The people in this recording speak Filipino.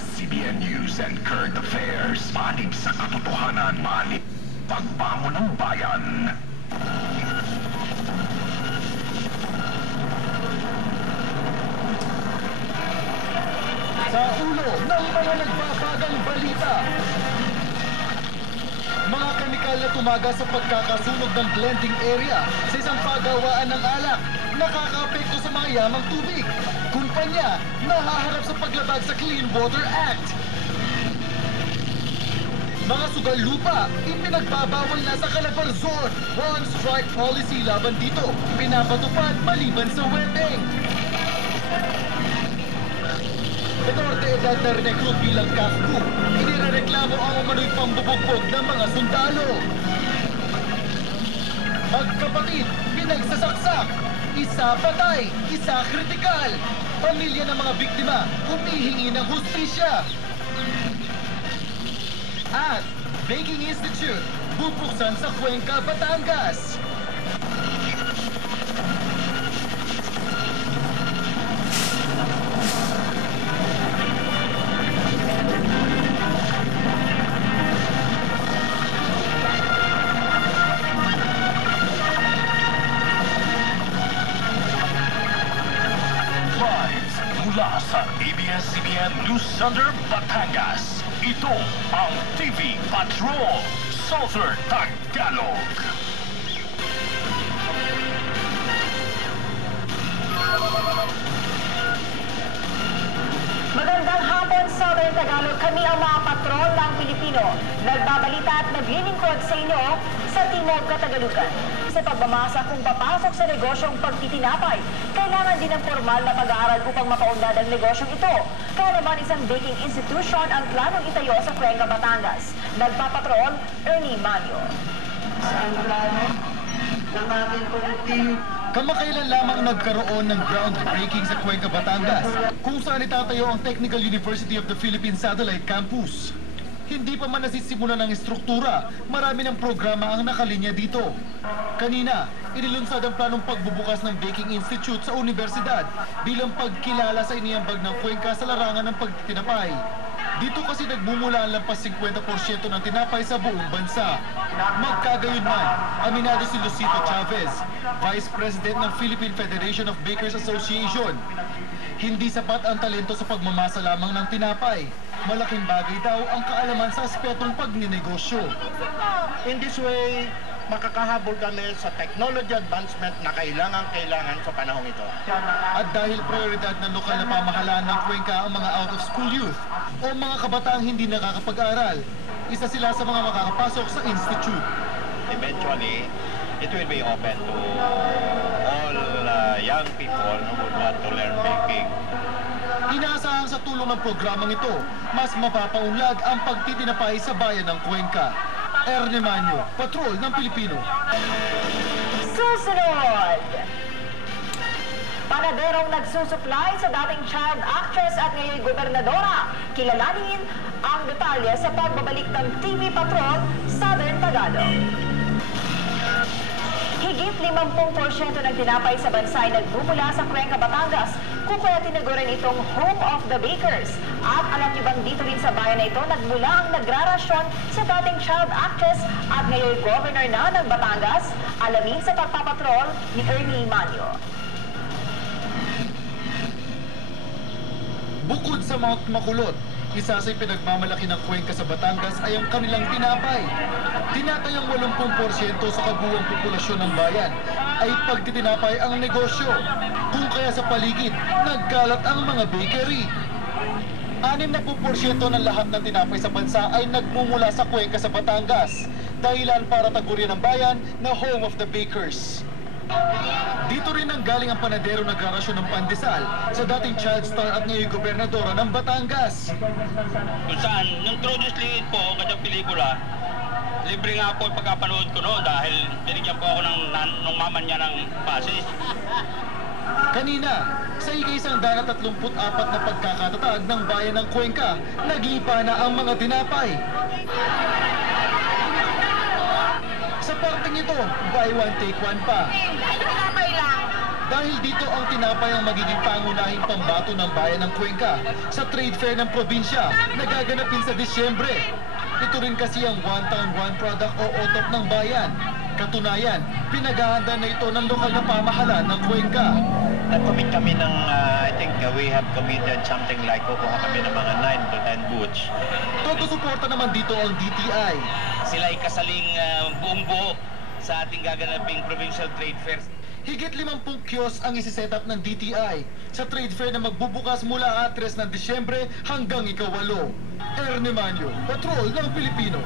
ABS-CBN News and Current Affairs. Panib sa katotohanan, panib pagbangon ng bayan. Sa ulo ng mga nagbabagang balita. Mga kemikal na tumaga sa pagkakasunog ng blending area sa isang pagawaan ng alak, nakakaapekto sa mga yamang tubig. Kumpanya nahaharap sa paglabag sa Clean Water Act. Mga sugal lupa, ipinagbabawal na sa Calabarzon. One strike policy laban dito, pinapatupad maliban sa wedding. Menor de edad na renekrut bilang CAFCU, inirereklamo ang umano'y pambubugbog ng mga sundalo. Magkapatid, pinagsasaksak, isa patay, isa kritikal. Pamilya ng mga biktima, humihingi ng hustisya. At Baking Institute, bubuksan sa Cuenca, Batangas. Mula sa ABS-CBN News Center, Batangas, ito ang TV Patrol, Southern Tagalog. Magandang hapon, Southern Tagalog. Kami ang mga patrol ng Pilipino. Nagbabalita at naglilingkod sa inyo sa Timog Katagalugan. Sa pagmamasa kung papasok sa negosyong pagtitinapay, kailangan din ng formal na pag-aaral upang mapaunlad ang negosyong ito. Kaya naman isang baking institution ang planong itayo sa Cuenca, Batangas. Nagpapatrol, Ernie Manio. Ang plano ng ating team. Kamakailan lamang nagkaroon ng groundbreaking sa Cuenca, Batangas, kung saan itatayo ang Technical University of the Philippines Satellite Campus. Hindi pa man nasisimulan ng estruktura, marami ng programa ang nakalinya dito. Kanina, inilunsad ang planong pagbubukas ng Baking Institute sa universidad bilang pagkilala sa iniambag ng Cuenca sa larangan ng pagtitinapay. Dito kasi nagmumula ang lampas 50% ng tinapay sa buong bansa. Magkagayon man, aminado si Lucito Chavez, Vice President ng Philippine Federation of Bakers Association. Hindi sapat ang talento sa pagmamasa lamang ng tinapay. Malaking bagay daw ang kaalaman sa aspetong pagninegosyo. In this way, makakahabol kami sa technology advancement na kailangan sa panahong ito. At dahil prioridad ng lokal na pamahalaan ng Cuenca ang mga out-of-school youth o mga kabataang hindi nakakapag-aral, isa sila sa mga makakapasok sa institute. Eventually, it will be open to all young people who would want to learn baking. Inaasahan sa tulong ng programang ito, mas mapapaunlad ang pagtitinapay sa bayan ng Cuenca. Ernie Manio, Patrol ng Pilipino. Susunod! Panaderong nagsusupply sa dating child actress at ngayon gobernadora. Kilalanin ang detalye sa pagbabalik ng TV Patrol, Southern Tagalog. Higit 50% ng tinapay sa bansa ay nagmumula sa Cuenca, Batangas, kung kaya tinaguran itong Home of the Bakers. At alam niyo bang dito rin sa bayan na ito nagmula ang nagrarasyon sa dating child actress at ngayon governor na ng Batangas? Alamin sa pagpapatrol ni Ernie Manio. Bukod sa Mount Makulot, isa sa pinagmamalaki ng Cuenca sa Batangas ay ang kanilang tinapay. Tinatayang 80% sa kabuuang populasyon ng bayan ay pagtitinapay ang negosyo. Kung kaya sa paligid, nagkalat ang mga bakery. 60% ng lahat ng tinapay sa bansa ay nagmumula sa Cuenca sa Batangas. Dahilan para tagurin ng bayan na Home of the Bakers. Dito rin ang galing ang panadero nagrarasyon ng pandesal sa dating child star at ngayon gobernadora ng Batangas. Kung saan, yung Trojan Slate po, kanyang pelikula, libre nga po yung pagkapanood ko noon dahil binigyan po ako ng mama niya ng pasis. Kanina, sa ika-134 na pagkakatatag ng bayan ng Cuenca, naglipa na ang mga tinapay. Sa parteng ito, buy one take one pa. Dahil dito ang tinapay ang magiging pangunahing pambato ng bayan ng Cuenca sa trade fair ng probinsya na gaganapin sa Disyembre. Ito rin kasi ang One Town One Product o OTOP ng bayan. Katunayan, pinaghahanda na ito ng lokal na pamahalaan ng Cuenca. Nag-commit kami ng, I think we have committed something like kukuha kami ng mga 9 to 10 booths. Todo suporta naman dito ang DTI. Sila ay kasaling buong buo sa ating gaganaping provincial trade fairs. Higit 50 kiosk ang isi-set up ng DTI sa trade fair na magbubukas mula 3 ng Disyembre hanggang 8. Ernie Manyo, Patrol ng Pilipino.